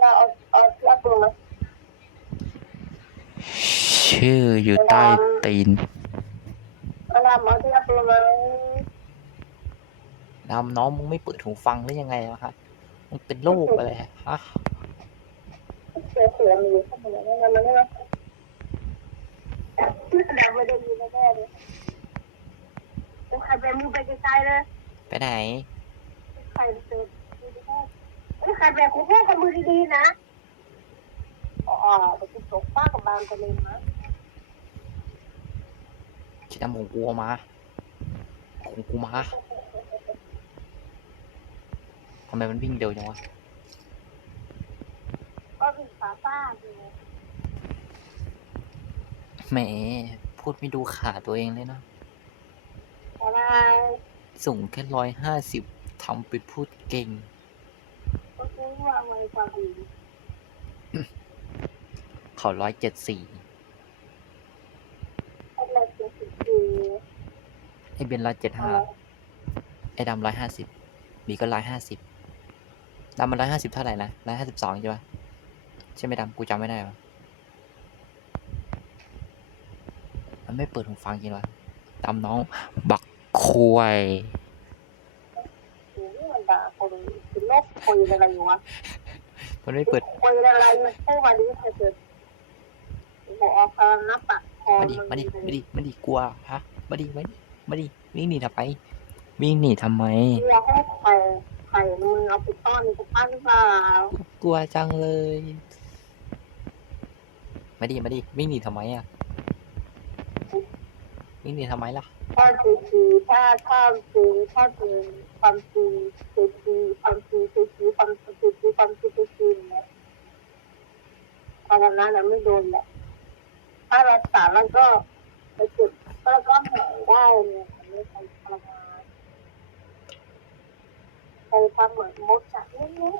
เราเอาเอาที่อัพลงมาชื่ออยู่ใต้ตีนเอาเราเอาที่อัพลงมาดำน้องมึงไม่เปิดหูฟังหรือยังไงวะฮะมึงเป็นโรคอะไรฮะเสือเสือมีข้ามาแล้วมันไม่ดาวไม่ได้ยินแน่เลยใครไปมือไปไกลๆเลยไปไหนใครเจอ เอ้ยใครไปกูพูดกับมือดีๆนะอ๋อไปกินตกป้ากับบางคนเลยนะคิดทำของกูเอามา ของกูมาทำไมมันวิ่งเร็วจังวะ ก็เป็นฟ้าฟ้าอยู่แหม พูดไม่ดูขาตัวเองเลยเนอะอะไรส่งแค่ร้อยห้าสิบทำเป็นพูดเก่งก็ คือว่าไว้ความดีเขาร้อยเจ็ดสี่อะไรเสียสิคือไอเบนร้อยเจ็ดห้าไอดำร้อยห้าสิบบีก็ร้อยห้าสิบดำมันร้อยห้าสิบเท่าไหร่นะร้อยห้าสิบสองใช่ปะใช่ไหมดำกูจำไม่ได้ปะมันไม่เปิดหูฟังจริงวะดำน้อง บักควายคือมัน ด่าคนคือโลกคุยอะไรอยู่วะมันไม่เปิดคุยอะไรมันพูดมาดิเธอเธอบอกเอาคานับปะคอมาดิมาดิมาดิมาดิกลัวฮะมาดิมาดิมาดิวิ่งหนีทำไมวิ่งหนีทำไมเราให้ไข่ไข่มึงเอาไปต้อนในกระปั้นเปล่ากลัวจังเลยมาดิมาดิวิ่งหนีทำไมอะ วิ่งหนีทำไมล่ะถ้าคือคือถ้าถ้าคือถ้าคือความคือคือคือความคือคือคือความคือคือความคือคือคือเนี่ยตอนนั้นน่ะไม่โดนแหละถ้าเรักษาแล้วก็ไปจุดก็ก็หายได้เนี่ยไม่ใช่ทรมานไปทำเหมือนมดจับนิดนึง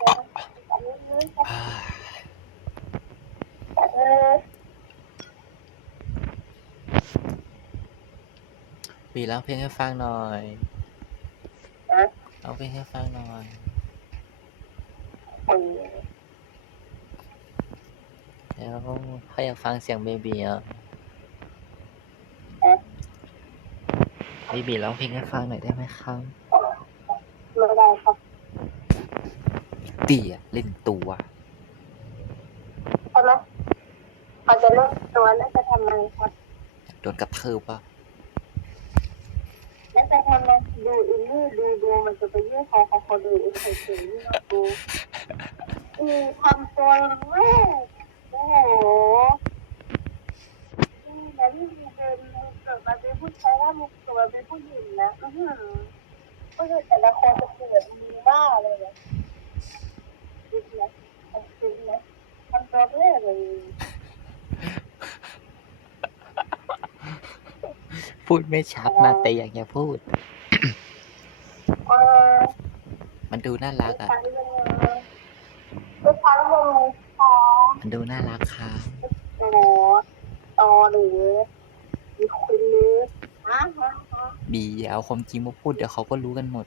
จับนิดนึงจับเลย ปีร้องเพลงให้ฟังหน่อยนะร้องเพลงให้ฟังหน่อยคุยแล้วเขาอยากฟังเสียงเบบีอะเบบีร้องเพลงให้ฟังหน่อยได้ไหมครับไม่ได้ครับเตี่ยเล่นตัวใช่ไหมเขาจะเลิกตัวแล้วจะทำไงครับโดนกระทืบป่ะ แล้วจะทำไงดูอินนี่ดูดูมันจะไปยื่นของของคนอื่นอีกใครถึงนี่เราดูอืมทำตัวแม่โอ้โหนี่นะนี่มีเป็นเกิดมาเป็นผู้ชายว่ามึงเกิดมาเป็นผู้หญิงนะอือหือผู้หญิงแต่ละคนจะเกิดมีบ้าเลยนะจริงนะจริงนะทำตัวแม่เลย พูดไม่ชัดนะแต่อยากจะพูด เออมันดูน่ารักอะใช้ยังไงก็ใช้ยังไงคะมันดูน่ารักค่ะโอ้ต่อหรือมีคุยหรือฮะฮะฮะบีอย่าเอาความจริงมาพูดเดี๋ยวเขาก็รู้กันหมด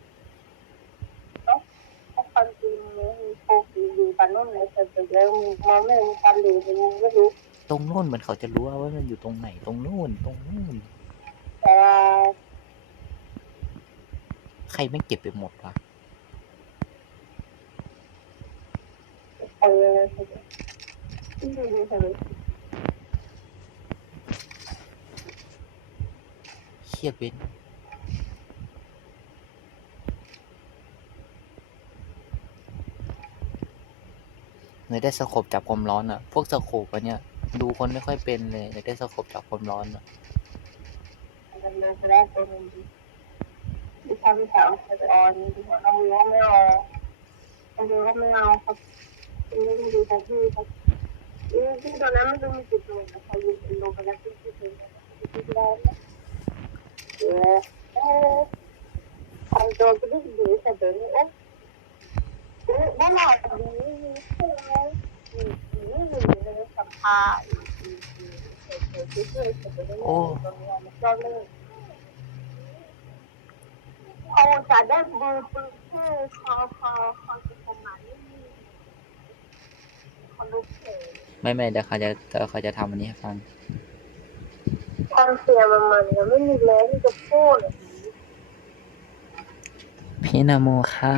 ถ้าความจริงมีโควิดอยู่กันนู่นเลยแต่เดี๋ยวมีมองไม่มีการดูเป็นยังไม่รู้ตรงนู่นเหมือนเขาจะรู้ว่ามันอยู่ตรงไหน ตรงนู่นตรงนู่น แต่ว่าใครไม่เก็บไปหมดวะเออดูดีเลยเครียดเว้นเลยได้สโคบจับความร้อนอะพวกสโคบอันเนี้ยดูคนไม่ค่อยเป็นเลยเลยได้สโคบจับความร้อนอะ มันมาแรกันึงดิฉันถามแต่ออนดิฉันเรารู้ไม่เอาเรารู้ไม่เอาครับไม่ได้ดีแต่ที่ครับที่ตอนนั้นม่มีจุดลงแต่พอยืนลงไปแล้วที่ที่ที่ที่ได้เออเออทำตัวก็ดีดีแต่เดี๋ยวนี้เอ๊ะบ้านเราแบบนี้ใช่ไหมอืมอืมอืมในสภาอืมอืมอื มเออเออช่วยช่วยแต่เดี๋ยวนี้ตรงนี้มันก็เลิกเขาจะได้มือปืนเทช่พอพอพอจะประมาณนี้เขาดูเฉยไม่ไม่เดี๋ยวเขาจะเดี๋ยวเขาจะทำอันนี้ให้ฟังทำเสียงมันมันแล้วไม่มีแรงที่จะพูดเลยพี่นาโมคะ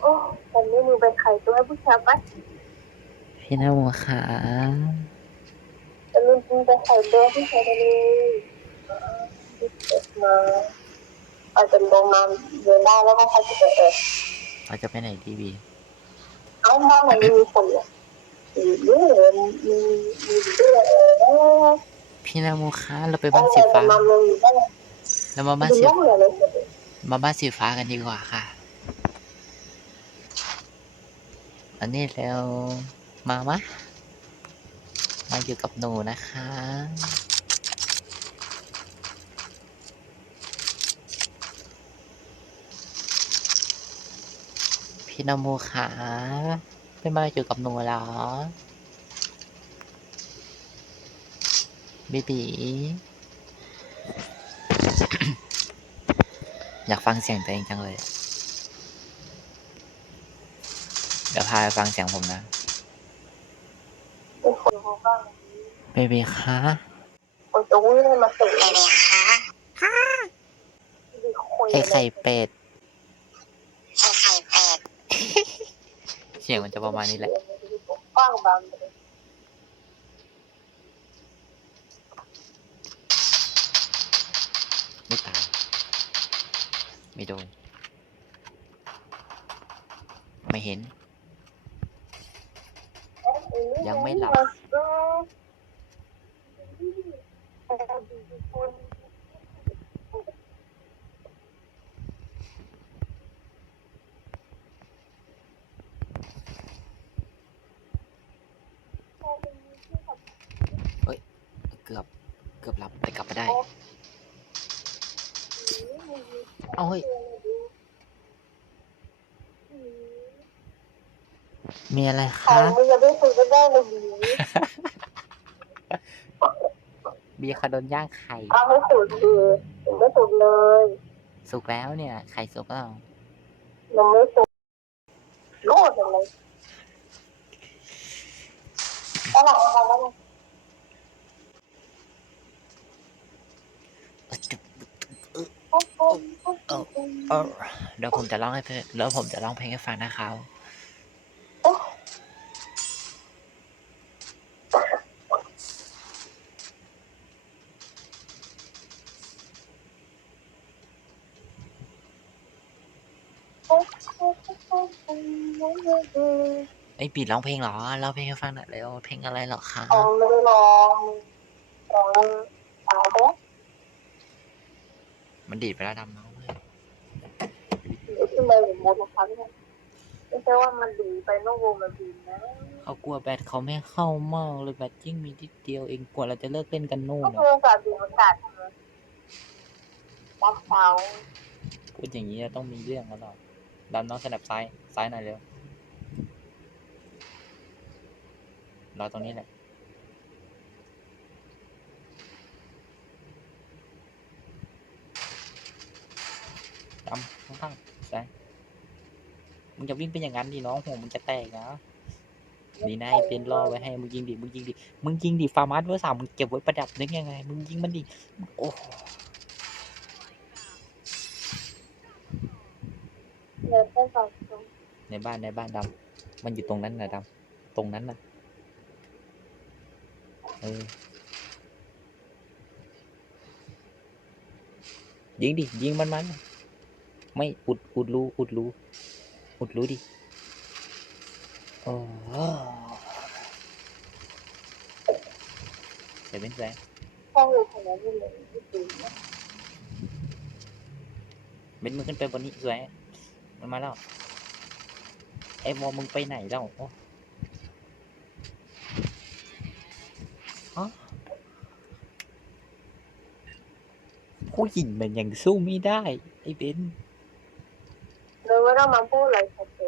โอ้แต่นี่มึงเป็นใครตัวผู้ชายปะพี่นาโมคะแต่มึงมึงเป็นใครตัวผู้ชายตัวนี้ที่เกิดมา อาจจะลงมาเดินได้แล้วก็ใครจะเกิดเองเราจะไปไหนดีบีเอ้าบ้านไหนมีคนเนี่ยมีเรื่องมีมีเรื่องอะไรพี่นาโมคะเราไปบ้าบ้านนสีสีฟ้าฟ้ามาเมืองอยู่บ้านเรามาบ้านดูสีเรื่องอะไรเลยมาบ้านสีฟ้ากันดีกว่าค่ะ อันนี้แล้วมามะมาอยู่กับหนูนะคะ พี่นโมขาไม่มาอยู่กับหนูเหรอบีบี อยากฟังเสียงตัวเองจังเลย เดี๋ยวพาไปฟังเสียงผมนะเป็นคนของบ้านเบบีคะคนจะวิ่งมาส่งเบบีค่ะไข่ไข่เป็ด ไข่ไข่เป็ด เสียงมันจะประมาณนี้แหละ กว้างบางเลยไม่ตาย ไม่โดน ไม่เห็น ยังไม่หลับ เกือบ เกือบหลับแต่กลับมาได้ เอาเฮ้ย มีอะไรใครคะมึงจะไม่ฝึกก็ได้เลยหนีบีคาโดนย่างไข่ เอาให้สุดคือถึงไม่สุดเลยสุกแล้วเนี่ย ไข่สุกแล้ว ยังไม่สุดโลดเลยแล้วหลังจากนั้น เออเดี๋ยวผมจะร้องให้เพลงเดี๋ยวผมจะร้องเพลงให้ฟังนะครับไอ้ปีร้องเพลงเหรอร้องเพลงให้ฟังหน่อยเร็วเพลงอะไรเหรอคะอ๋อไม่ได้องลอง มันดีดไปแล้วดำน้องเลยที่มาอยู่โมดคันเนี่ยไม่ใช่ว่ามันดีไปนอกวงมันดีนะ เขากลัวแบตเขาไม่เข้ามากเลยแบตยิ่งมีนิดเดียวเองกลัวเราจะเลิกเล่นกันนู่นก็อะคือการดีมันขาดใช่ไหมรับเสาพูดอย่างนี้ต้องมีเรื่องแล้วหรอดำน้องสนับซ้าย ซ้ายหน่อยเร็วรอตรงนี้แหละดำข้างๆซ้าย จะวิ่งเป็นอย่างนั้นดิน้องหัวมึงจะแตกนะดีนะไอเป็นล่อไว้ให้มึงยิงดิมึงยิงดิมึงยิงดิฟาร์มัสเวอร์สามมึงเก็บไว้ประดับนึกยังไง มึงยิงมันดิโอ้โหเลยเป็นสองตรงในบ้านในบ้านดำมันอยู่ตรงนั้นนะดำตรงนั้นนะเออยิงดิยิงมันมันไม่อุดอุดรูอุดรู อุดรูดิโอ้โหเดี๋ยวเป็นแสห้องอยู่ขนาดนี้เลยไม่ดีนะเบ็นมึงขึ้นไปบนนี้สวย มันมาแล้ว ไอ้วอมึงไปไหนแล้วโอ้ฮะผู้หญิงมันยังสู้ไม่ได้ ไอ้เบน orang mampu like satu.